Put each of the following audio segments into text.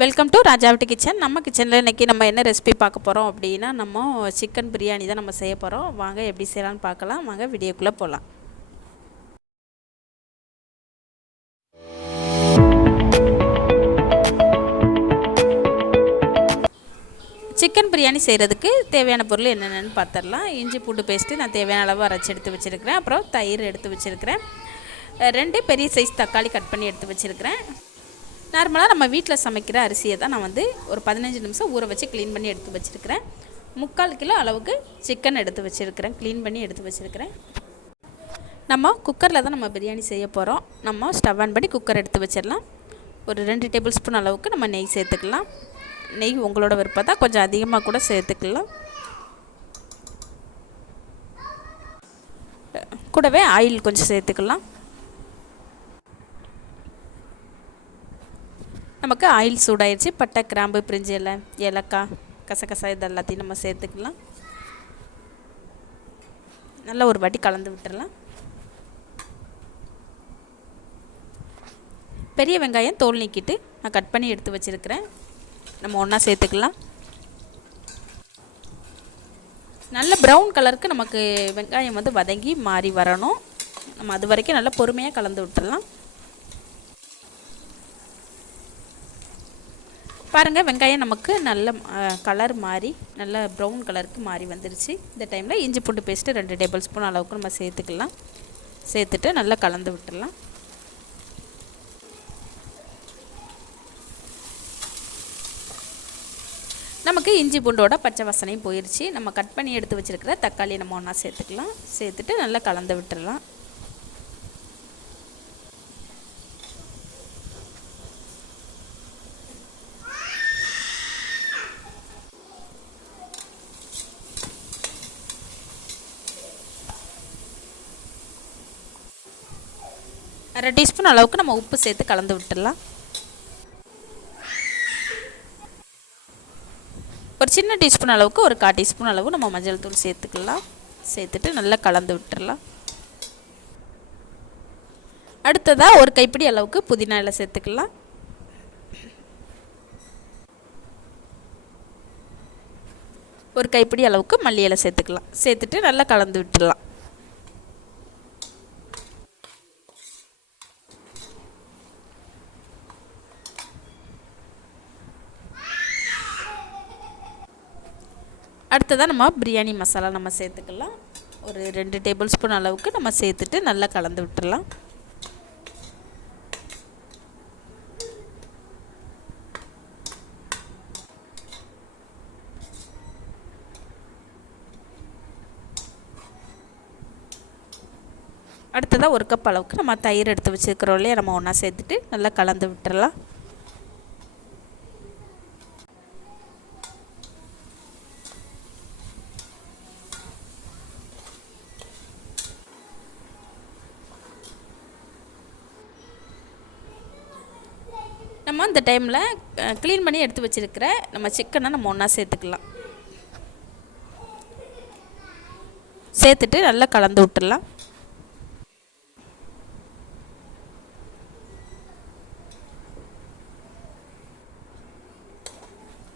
Welcome to ராஜாவட்டி kitchen நம்ம கிச்சனில் இன்றைக்கி நம்ம என்ன ரெசிபி பார்க்க போகிறோம் அப்படின்னா நம்ம சிக்கன் பிரியாணி தான் நம்ம செய்ய போகிறோம் வாங்க எப்படி செய்யலாம்னு பார்க்கலாம். வாங்க வீடியோக்குள்ளே போகலாம் சிக்கன் பிரியாணி செய்கிறதுக்கு தேவையான பொருள் என்னென்னு பார்த்துடலாம். இஞ்சி பூண்டு பேஸ்ட்டு நான் தேவையான அளவு அரைச்சி எடுத்து வச்சுருக்கிறேன். அப்புறம் தயிர் எடுத்து வச்சுருக்கிறேன். ரெண்டு பெரிய சைஸ் தக்காளி கட் பண்ணி எடுத்து வச்சுருக்கிறேன். நார்மலாக நம்ம வீட்டில் சமைக்கிற அரிசியை தான் நான் வந்து ஒரு பதினஞ்சு நிமிஷம் ஊற வச்சு க்ளீன் பண்ணி எடுத்து வச்சுருக்கிறேன். முக்கால் கிலோ அளவுக்கு சிக்கன் எடுத்து வச்சுருக்கிறேன். க்ளீன் பண்ணி எடுத்து வச்சுருக்கிறேன். நம்ம குக்கரில் தான் நம்ம பிரியாணி செய்ய போகிறோம் நம்ம ஸ்டவ் ஆன் பண்ணி குக்கர் எடுத்து வச்சிடலாம். ஒரு ரெண்டு டேபிள் ஸ்பூன் அளவுக்கு நம்ம நெய் சேர்த்துக்கலாம். நெய் உங்களோட விருப்பம் தான். கொஞ்சம் அதிகமாக கூட சேர்த்துக்கலாம். கூடவே ஆயில் கொஞ்சம் சேர்த்துக்கலாம். நமக்கு ஆயில் சூடாயிடுச்சு பட்டை கிராம்பு பிரிஞ்சு இலை ஏலக்காய் கசகசா இது எல்லாத்தையும் நம்ம சேர்த்துக்கலாம். நல்லா ஒரு வாட்டி கலந்து விட்டுடலாம் பெரிய வெங்காயம் தோல் நீக்கிட்டு நான் கட் பண்ணி எடுத்து வச்சுருக்கிறேன். நம்ம ஒன்றா சேர்த்துக்கலாம். நல்ல ப்ரௌன் கலருக்கு நமக்கு வெங்காயம் வந்து வதங்கி மாறி வரணும். நம்ம அது வரைக்கும் நல்லா பொறுமையாக கலந்து விட்டுடலாம் பாருங்கள் வெங்காயம் நமக்கு நல்ல கலர் மாறி நல்ல ப்ரௌன் கலருக்கு மாறி வந்துருச்சு. இந்த டைமில் இஞ்சி பூண்டு பேஸ்ட்டு ரெண்டு டேபிள் ஸ்பூன் அளவுக்கு நம்ம சேர்த்துக்கலாம். சேர்த்துட்டு நல்லா கலந்து விட்டுடலாம். நமக்கு இஞ்சி பூண்டோட பச்சை வாசனையும் போயிடுச்சு நம்ம கட் பண்ணி எடுத்து வச்சுருக்கிற தக்காளி நம்ம ஒன்றா சேர்த்துக்கலாம். சேர்த்துட்டு நல்லா கலந்து விட்டுடலாம். அரை டீஸ்பூன் அளவுக்கு நம்ம உப்பு சேர்த்து கலந்து விட்டுடலாம். ஒரு சின்ன டீஸ்பூன் அளவுக்கு ஒரு கால் டீஸ்பூன் அளவு நம்ம மஞ்சள் தூள் சேர்த்துக்கலாம். சேர்த்துட்டு நல்லா கலந்து விட்டுடலாம். அடுத்ததாக ஒரு கைப்பிடி அளவுக்கு புதினா இலை சேர்த்துக்கலாம். ஒரு கைப்பிடி அளவுக்கு மல்லி இலை சேர்த்துக்கலாம். சேர்த்துட்டு நல்லா கலந்து விட்டுடலாம். அடுத்ததாக நம்ம பிரியாணி மசாலா நம்ம சேர்த்துக்கலாம். ஒரு ரெண்டு டேபிள் ஸ்பூன் அளவுக்கு நம்ம சேர்த்துட்டு நல்லா கலந்து விட்டுடலாம் அடுத்ததாக ஒரு கப் அளவுக்கு நம்ம தயிர் எடுத்து வச்சுருக்கிறோம் இல்லையா? நம்ம ஒன்றா சேர்த்துட்டு நல்லா கலந்து விட்டுடலாம் நம்ம அந்த டைமில் க்ளீன் பண்ணி எடுத்து வச்சுருக்கிற நம்ம சிக்கனை நம்ம ஒன்றா சேர்த்துக்கலாம். சேர்த்துட்டு நல்லா கலந்து விட்டுடலாம்.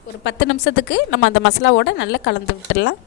ஒரு பத்து நிமிஷத்துக்கு நம்ம அந்த மசாலாவோட நல்லா கலந்து விட்டுடலாம்.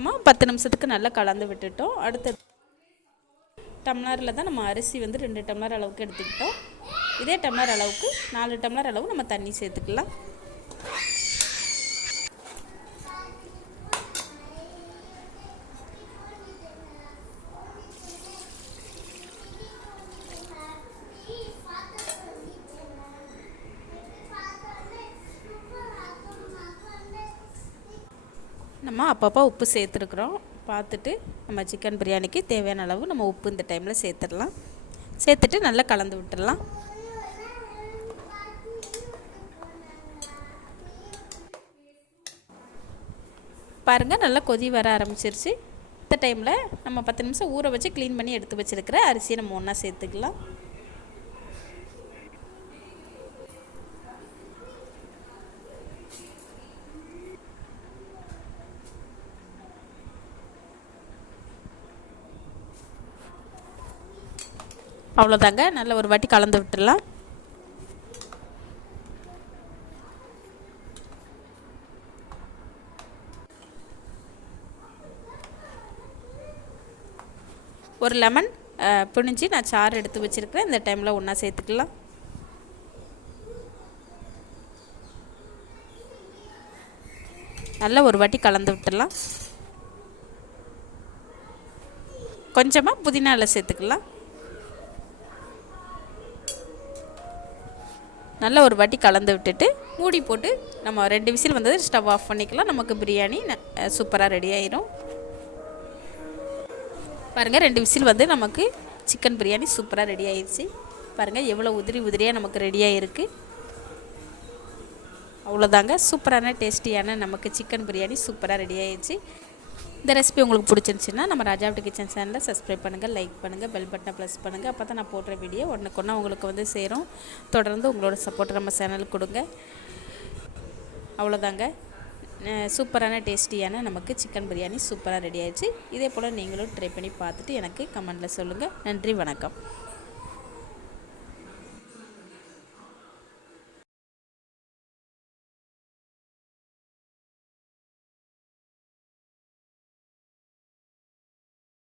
நம்ம பத்து நிமிஷத்துக்கு நல்லா கலந்து விட்டுட்டோம். அடுத்த டம்ளரில் தான் நம்ம அரிசி வந்து ரெண்டு டம்ளர் அளவுக்கு எடுத்துக்கிட்டோம். இதே டம்ளர் அளவுக்கு நாலு டம்ளர் அளவு நம்ம தண்ணி சேர்த்துக்கலாம். நம்ம அப்பப்போ உப்பு சேர்த்துருக்குறோம். பார்த்துட்டு நம்ம சிக்கன் பிரியாணிக்கு தேவையான அளவு நம்ம உப்பு இந்த டைமில் சேர்த்துடலாம். சேர்த்துட்டு நல்லா கலந்து விட்டுடலாம். பாருங்கள் நல்லா கொதி வர ஆரம்பிச்சிருச்சு. இந்த டைமில் நம்ம பத்து நிமிஷம் ஊற வச்சு க்ளீன் பண்ணி எடுத்து வச்சுருக்கிற அரிசியை நம்ம ஒன்றா சேர்த்துக்கலாம். அவ்வளோதாங்க. நல்ல ஒரு வாட்டி கலந்து விட்டுடலாம். ஒரு லெமன் பிழிஞ்சு நான் சாறு எடுத்து வச்சுருக்கிறேன். இந்த டைமில் ஒன்றா சேர்த்துக்கலாம். நல்லா ஒரு வாட்டி கலந்து விட்டுடலாம். கொஞ்சமாக புதினாவில் சேர்த்துக்கலாம். நல்லா ஒரு வாட்டி கலந்து விட்டுட்டு மூடி போட்டு நம்ம ரெண்டு விசில் வந்தது ஸ்டவ் ஆஃப் பண்ணிக்கலாம். நமக்கு பிரியாணி சூப்பராக ரெடி ஆயிரும். பாருங்கள் ரெண்டு விசில் வந்து நமக்கு சிக்கன் பிரியாணி சூப்பராக ரெடி ஆயிடுச்சு பாருங்கள் எவ்வளோ உதிரி உதிரியாக நமக்கு ரெடியாக இருக்குது அவ்வளோதாங்க சூப்பரான டேஸ்டியான நமக்கு சிக்கன் பிரியாணி சூப்பராக ரெடி ஆயிடுச்சு இந்த ரெசிபி உங்களுக்கு பிடிச்சிருந்துச்சின்னா நம்ம ராஜாவிட்டு கிச்சன் சேனலை சப்ஸ்கிரைப் பண்ணுங்கள் லைக் பண்ணுங்கள் பெல் பட்டனை ப்ரெஸ் பண்ணுங்கள் அப்போ தான் நான் போடுற வீடியோ ஒன்றுக்கு உங்களுக்கு வந்து சேரும். தொடர்ந்து உங்களோட சப்போர்ட் நம்ம சேனலுக்கு கொடுங்க. அவ்வளோதாங்க சூப்பரான டேஸ்டியான நமக்கு சிக்கன் பிரியாணி சூப்பராக ரெடி ஆயிடுச்சு. இதே போல் நீங்களும் ட்ரை பண்ணி பார்த்துட்டு எனக்கு கமெண்டில் சொல்லுங்கள் நன்றி வணக்கம்.